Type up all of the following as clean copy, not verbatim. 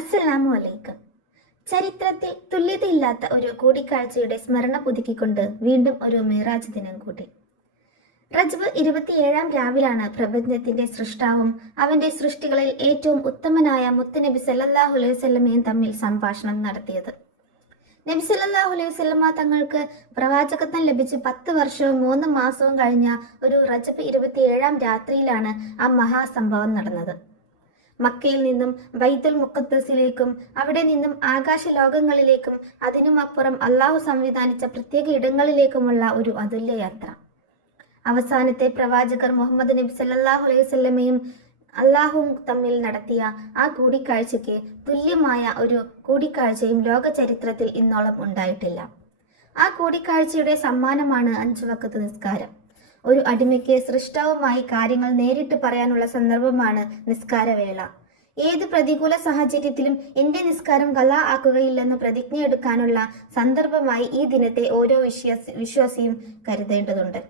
അസ്സലാമു അലൈക്കും. ചരിത്രത്തിൽ തുല്യതയില്ലാത്ത ഒരു കൂടിക്കാഴ്ചയുടെ സ്മരണ പുതുക്കിക്കൊണ്ട് വീണ്ടും ഒരു മിറാജ് ദിനം കൂടി. റജബ് 27 രാവിലാണ് പ്രപഞ്ചത്തിന്റെ സൃഷ്ടാവും അവന്റെ സൃഷ്ടികളിൽ ഏറ്റവും ഉത്തമനായ മുത്തുനബി സല്ലല്ലാഹു അലൈഹി വസല്ലമയും തമ്മിൽ സംഭാഷണം നടത്തിയത്. നബി സല്ലല്ലാഹു അലൈഹി വസല്ലമ തങ്ങൾക്ക് പ്രവാചകത്വം ലഭിച്ച് 10 വർഷവും 3 മാസവും കഴിഞ്ഞ ഒരു റജബ് 27 രാത്രിയിലാണ് ആ മഹാസംഭവം നടന്നത്. മക്കയിൽ നിന്നും ബൈത്തുൽ മുഖദ്ദസിലേക്കും അവിടെ നിന്നും ആകാശ ലോകങ്ങളിലേക്കും അതിനുമപ്പുറം അള്ളാഹു സംവിധാനിച്ച പ്രത്യേക ഇടങ്ങളിലേക്കുമുള്ള ഒരു അതുല്യ യാത്ര. അവസാനത്തെ പ്രവാചകർ മുഹമ്മദ് നബി സല്ലല്ലാഹു അലൈഹി വസല്ലമയും അള്ളാഹുവും തമ്മിൽ നടത്തിയ ആ കൂടിക്കാഴ്ചയ്ക്ക് തുല്യമായ ഒരു കൂടിക്കാഴ്ചയും ലോക ചരിത്രത്തിൽ ഇന്നോളം ഉണ്ടായിട്ടില്ല. ആ കൂടിക്കാഴ്ചയുടെ സമ്മാനമാണ് 5 വഖത്ത് നിസ്കാരം. ഒരു അടിമയ്ക്ക് സൃഷ്ടാവുമായി കാര്യങ്ങൾ നേരിട്ട് പറയാനുള്ള സന്ദർഭമാണ് നിസ്കാരവേള. ഏത് പ്രതികൂല സാഹചര്യത്തിലും എന്റെ നിസ്കാരം ഖലാ ആക്കുകയില്ലെന്ന് പ്രതിജ്ഞയെടുക്കാനുള്ള സന്ദർഭമായി ഈ ദിനത്തെ ഓരോ വിശ്വാസിയും കരുതേണ്ടതുണ്ട്.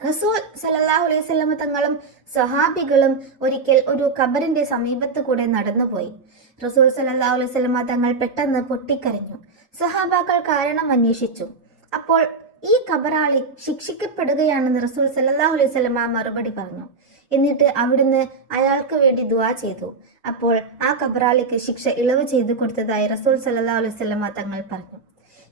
റസൂൽ സല്ലല്ലാഹു അലൈഹി വസല്ലമ തങ്ങളും സ്വഹാബികളും ഒരിക്കൽ ഒരു ഖബറിന്റെ സമീപത്ത് കൂടെ നടന്നുപോയി. റസൂൽ സല്ലല്ലാഹു അലൈഹി വസല്ലമ തങ്ങൾ പെട്ടെന്ന് പൊട്ടിക്കരഞ്ഞു. സ്വഹാബാക്കൾ കാരണം അന്വേഷിച്ചു. അപ്പോൾ ഈ ഖബറാളി ശിക്ഷിക്കപ്പെടുകയാണെന്ന് റസൂൽ സല്ലല്ലാഹു അലൈഹി വസല്ലമ മറുപടി പറഞ്ഞു. എന്നിട്ട് അവിടുന്ന് അയാൾക്ക് വേണ്ടി ദുആ ചെയ്തു. അപ്പോൾ ആ ഖബറാളിക്ക് ശിക്ഷ ഇളവ് ചെയ്തു കൊടുത്തതായി റസൂൽ സല്ലല്ലാഹു അലൈഹി വസല്ലമ തങ്ങൾ പറഞ്ഞു.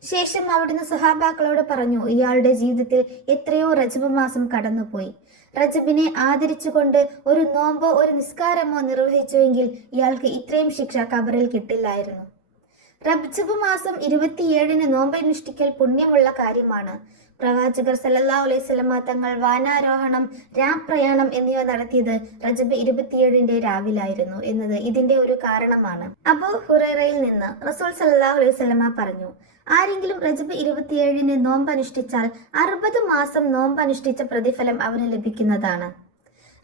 ശേഷം അവിടുന്ന് സ്വഹാബാക്കളോട് പറഞ്ഞു, ഇയാളുടെ ജീവിതത്തിൽ എത്രയോ റജബ് മാസം കടന്നുപോയി. റജബിനെ ആദരിച്ചുകൊണ്ട് ഒരു നോമ്പോ ഒരു നിസ്കാരമോ നിർവഹിച്ചുവെങ്കിൽ ഇയാൾക്ക് ഇത്രയും ശിക്ഷ ഖബറിൽ കിട്ടില്ലായിരുന്നു. റജബ് മാസം 27 നോമ്പനുഷ്ഠിക്കൽ പുണ്യമുള്ള കാര്യമാണ്. പ്രവാചകർ സല്ലല്ലാഹു അലൈഹി വസല്ലമ തങ്ങൾ വാനാരോഹണം, രാപ്രയാണം എന്നിവ നടത്തിയത് റജബ് 27 രാവിലായിരുന്നു എന്നത് ഇതിന്റെ ഒരു കാരണമാണ്. അബൂ ഹുറൈറയിൽ നിന്ന് റസൂൽ സല്ലല്ലാഹു അലൈഹി വസല്ലമ പറഞ്ഞു, ആരെങ്കിലും റജബ് 27 നോമ്പനുഷ്ഠിച്ചാൽ 60 മാസം നോമ്പനുഷ്ഠിച്ച പ്രതിഫലം അവന് ലഭിക്കുന്നതാണ്.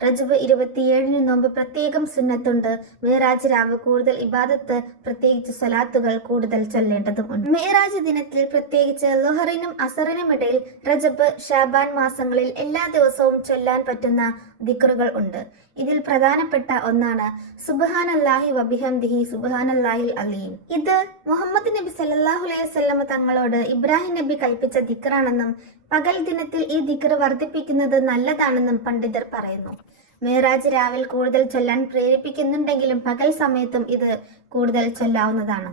റജബ് 27 നോമ്പ് പ്രത്യേകം സുന്നത്തുണ്ട്. മിഅ്റാജ് രാവ് കൂടുതൽ ഇബാദത്ത്, പ്രത്യേകിച്ച് സ്വലാത്തുകൾ കൂടുതൽ ചൊല്ലേണ്ടതുണ്ട്. മിഅ്റാജ് ദിനത്തിൽ പ്രത്യേകിച്ച് ളുഹറിനും അസറിനും ഇടയിൽ റജബ്, ഷാബാൻ മാസങ്ങളിൽ എല്ലാ ദിവസവും ചൊല്ലാൻ പറ്റുന്ന ദിക്റുകൾ ഉണ്ട്. ഇതിൽ പ്രധാനപ്പെട്ട ഒന്നാണ് സുബ്ഹാനല്ലാഹി വബിഹംദിഹി സുബ്ഹാനല്ലാഹിൽ അലീം. ഇത് മുഹമ്മദ് നബി സല്ലല്ലാഹു അലൈഹി വസല്ലമ തങ്ങളോട് ഇബ്രാഹിം നബി കൽപ്പിച്ച ദിക്റാണെന്നും പകൽ ദിനത്തിൽ ഈ ദിക്ർ വർദ്ധിപ്പിക്കുന്നത് നല്ലതാണെന്നും പണ്ഡിതർ പറയുന്നു. മിഅ്റാജ് രാവിൽ കൂടുതൽ ചൊല്ലാൻ പ്രേരിപ്പിക്കുന്നുണ്ടെങ്കിലും പകൽ സമയത്തും ഇത് കൂടുതൽ ചൊല്ലാവുന്നതാണ്.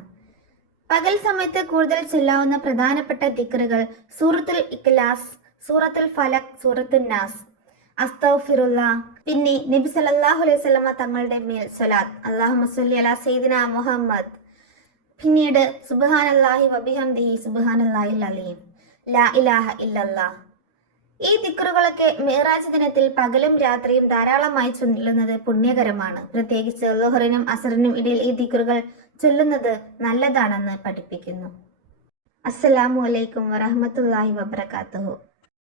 പകൽ സമയത്ത് കൂടുതൽ ചൊല്ലാവുന്ന പ്രധാനപ്പെട്ട ദിക്റുകൾ സൂറത്തുൽ ഇഖ്ലാസ്, സൂറത്തുൽ ഫലക്, സൂറത്തുൻ നാസ്, അസ്തഗ്ഫിറുല്ലാഹ്, പിന്നെ നബി സല്ലല്ലാഹു അലൈഹി വസല്ലമ തങ്ങളുടെ മേൽ സ്വലാത്ത്, അല്ലാഹുമ്മ സ്വല്ലി അലാ സയ്യിദിനാ മുഹമ്മദ്, പിന്നീട് സുബ്ഹാനല്ലാഹി വബിഹംദിഹി സുബ്ഹാനല്ലാഹിൽ അലീം, ലാ ഇലാഹ ഇല്ലല്ലാഹ്. ഈ ദിക്റുകളൊക്കെ മിഅ്റാജ് ദിനത്തിൽ പകലും രാത്രിയും ധാരാളമായി ചൊല്ലുന്നത് പുണ്യകരമാണ്. പ്രത്യേകിച്ച് ളുഹറിനും അസറിനും ഇടയിൽ ഈ ദിക്റുകൾ ചൊല്ലുന്നത് നല്ലതാണെന്ന് പഠിപ്പിക്കുന്നു. അസ്സലാമു അലൈക്കും വറഹ്മത്തുള്ളാഹി വബറകാതുഹു.